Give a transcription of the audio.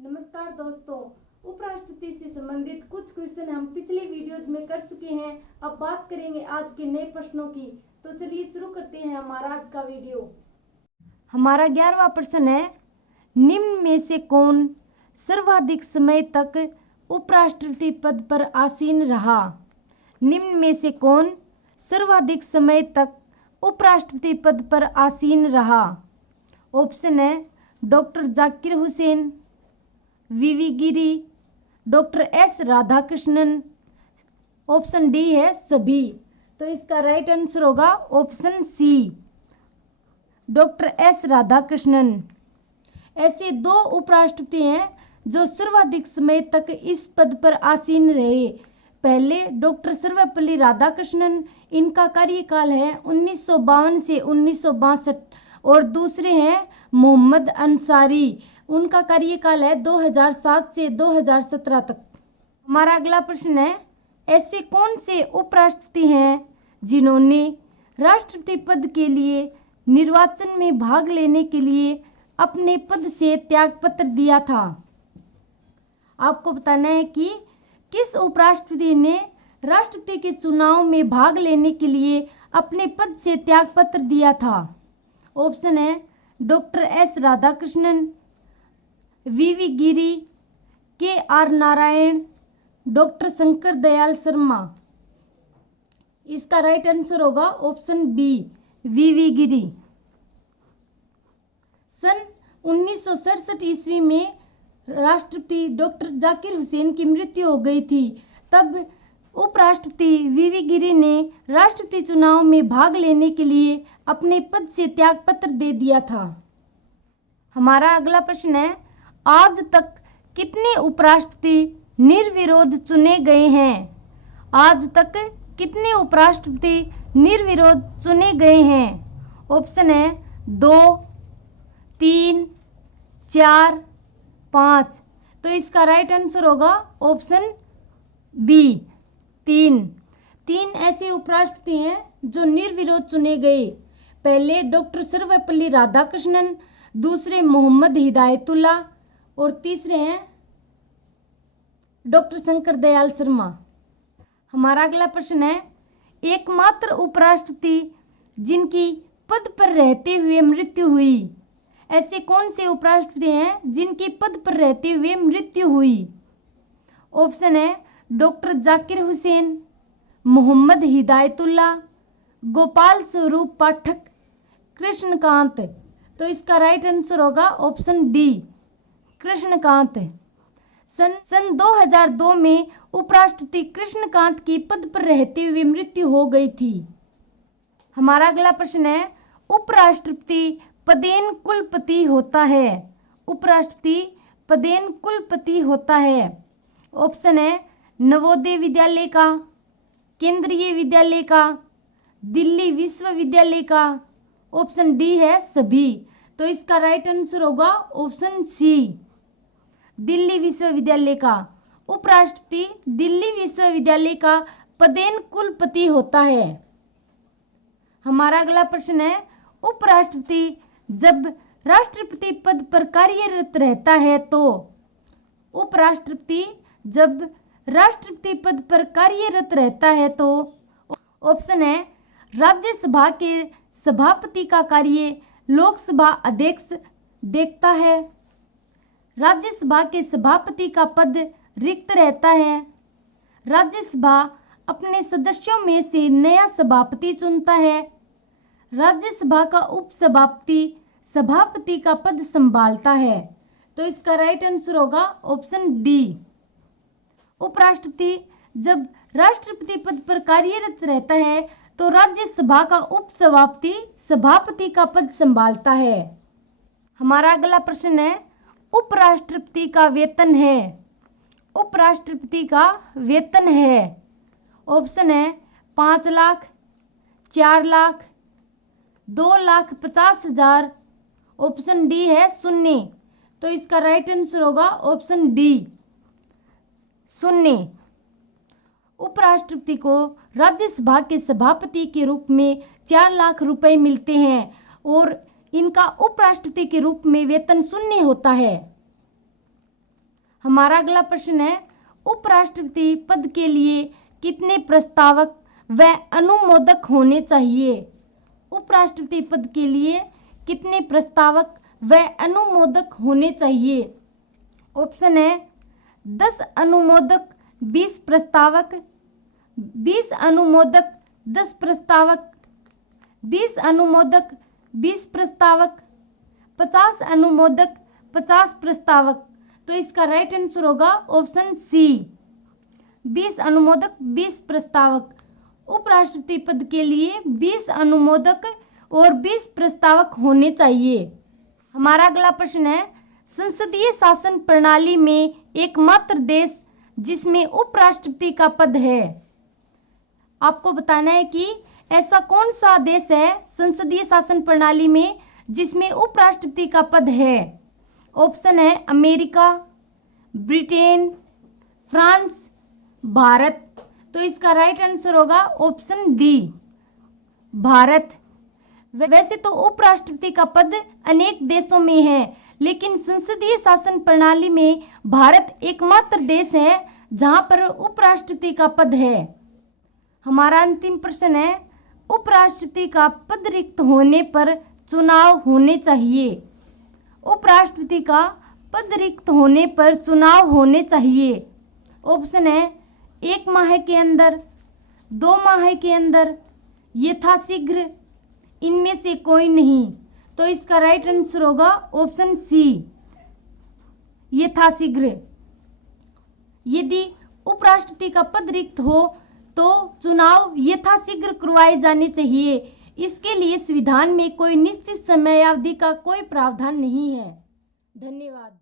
नमस्कार दोस्तों, उपराष्ट्रपति से संबंधित कुछ क्वेश्चन हम पिछले वीडियोज में कर चुके हैं। अब बात करेंगे आज के नए प्रश्नों की। तो चलिए शुरू करते हैं हमारा आज का वीडियो। हमारा 11वां प्रश्न है, निम्न में से कौन सर्वाधिक समय तक उपराष्ट्रपति पद पर आसीन रहा? निम्न में से कौन सर्वाधिक समय तक उपराष्ट्रपति पद पर आसीन रहा? ऑप्शन है doctor Zakir Hussain, V V Giri, doctor S Radhakrishnan, option D है सभी। तो इसका राइट आंसर होगा option C, doctor S Radhakrishnan. ऐसे दो उपराष्ट्रपति हैं जो सर्वाधिक समय तक इस पद पर आसीन रहे। पहले डॉक्टर सर्वपल्ली राधाकृष्णन, इनका कार्यकाल है 1952 से 1962, और दूसरे हैं मोहम्मद अंसारी, उनका कार्यकाल है 2007 से 2017 तक। हमारा अगला प्रश्न है, ऐसे कौन से उपराष्ट्रपति हैं जिन्होंने राष्ट्रपति पद के लिए निर्वाचन में भाग लेने के लिए अपने पद से त्यागपत्र दिया था? आपको बताना है कि किस उपराष्ट्रपति ने राष्ट्रपति के चुनाव में भाग लेने के लिए अपने पद से त्यागपत्र दिया था? ऑप्शन है डॉक्टर एस राधाकृष्णन, वीवी गिरी, के आर नारायण, डॉक्टर शंकर दयाल शर्मा। इसका राइट आंसर होगा ऑप्शन बी, वीवी गिरी। सन 1967 ईस्वी में राष्ट्रपति डॉक्टर जाकिर हुसैन की मृत्यु हो गई थी। तब उपराष्ट्रपति वीवी गिरी ने राष्ट्रपति चुनाव में भाग लेने के लिए अपने पद से त्यागपत्र दे दिया था। हमारा अगला प्रश्न है, आज तक कितने उपराष्ट्रपति निर्विरोध चुने गए हैं? आज तक कितने उपराष्ट्रपति निर्विरोध चुने गए हैं? ऑप्शन है 2, 3, 4, 5। तो इसका राइट आंसर होगा ऑप्शन बी, 3। 3 ऐसे उपराष्ट्रपति हैं जो निर्विरोध चुने गए। पहले डॉक्टर सर्वपल्ली राधाकृष्णन, दूसरे मोहम्मद हिदायतुल्ला, और तीसरे हैं डॉक्टर शंकर दयाल शर्मा। हमारा अगला प्रश्न है, एकमात्र उपराष्ट्रपति जिनकी पद पर रहते हुए मृत्यु हुई। ऐसे कौन से उपराष्ट्रपति हैं जिनकी पद पर रहते हुए मृत्यु हुई? ऑप्शन है डॉक्टर जाकिर हुसैन, मोहम्मद हिदायतुल्ला, गोपाल स्वरूप पाठक, कृष्णकांत। तो इसका राइट आंसर होगा ऑप्शन डी, कृष्णकांत। सन 2002 में उपराष्ट्रपति कृष्णकांत की पद पर रहते हुए मृत्यु हो गई थी। हमारा अगला प्रश्न है, उपराष्ट्रपति पदेन कुलपति होता है। उपराष्ट्रपति पदेन कुलपति होता है। ऑप्शन है नवोदय विद्यालय का, केंद्रीय विद्यालय का, दिल्ली विश्वविद्यालय का, ऑप्शन डी है सभी। तो इसका राइट आंसर होगा ऑप्शन सी, दिल्ली विश्वविद्यालय का। उपराष्ट्रपति दिल्ली विश्वविद्यालय का पदेन कुलपति होता है। हमारा अगला प्रश्न है, उपराष्ट्रपति जब राष्ट्रपति पद पर कार्यरत रहता है तो? उपराष्ट्रपति जब राष्ट्रपति पद पर कार्यरत रहता है तो? ऑप्शन है राज्यसभा के सभापति का कार्य लोकसभा अध्यक्ष देखता है, राज्यसभा के सभापति का पद रिक्त रहता है, राज्यसभा अपने सदस्यों में से नया सभापति चुनता है, राज्यसभा का उपसभापति सभापति का पद संभालता है। तो इसका राइट आंसर होगा ऑप्शन डी। उपराष्ट्रपति जब राष्ट्रपति पद पर कार्यरत रहता है तो राज्यसभा का उपसभापति सभापति का पद संभालता है। हमारा अगला प्रश्न है, उपराष्ट्रपति का वेतन है। उपराष्ट्रपति का वेतन है। ऑप्शन है 5 लाख, 4 लाख, 2,50,000, ऑप्शन डी है 0। तो इसका राइट आंसर होगा ऑप्शन डी, 0। उपराष्ट्रपति को राज्यसभा के सभापति के रूप में 4 लाख रुपए मिलते हैं और इनका उपराष्ट्रपति के रूप में वेतन 0 होता है। हमारा अगला प्रश्न है, उपराष्ट्रपति पद के लिए कितने प्रस्तावक व अनुमोदक होने चाहिए? उपराष्ट्रपति पद के लिए कितने प्रस्तावक व अनुमोदक होने चाहिए? ऑप्शन है 10 अनुमोदक 20 प्रस्तावक, 20 अनुमोदक 10 प्रस्तावक, 20 अनुमोदक 20 प्रस्तावक, 50 अनुमोदक 50 प्रस्तावक। तो इसका राइट आंसर होगा ऑप्शन सी, 20 अनुमोदक 20 प्रस्तावक। उपराष्ट्रपति पद के लिए 20 अनुमोदक और 20 प्रस्तावक होने चाहिए। हमारा अगला प्रश्न है, संसदीय शासन प्रणाली में एकमात्र देश जिसमें उपराष्ट्रपति का पद है। आपको बताना है कि ऐसा कौन सा देश है संसदीय शासन प्रणाली में जिसमें उपराष्ट्रपति का पद है। ऑप्शन है अमेरिका, ब्रिटेन, फ्रांस, भारत। तो इसका राइट आंसर होगा ऑप्शन डी, भारत। वैसे तो उपराष्ट्रपति का पद अनेक देशों में है, लेकिन संसदीय शासन प्रणाली में भारत एकमात्र देश है जहां पर उपराष्ट्रपति का पद है। हमारा अंतिम प्रश्न है, उपराष्ट्रपति का पद रिक्त होने पर चुनाव होने चाहिए। उपराष्ट्रपति का पद रिक्त होने पर चुनाव होने चाहिए। ऑप्शन है 1 माह के अंदर, 2 माह के अंदर, यथाशीघ्र, इनमें से कोई नहीं। तो इसका राइट आंसर होगा ऑप्शन सी, यथाशीघ्र। यदि उपराष्ट्रपति का पद रिक्त हो तो चुनाव यथाशीघ्र करवाए जाने चाहिए। इसके लिए संविधान में कोई निश्चित समयावधि का कोई प्रावधान नहीं है। धन्यवाद।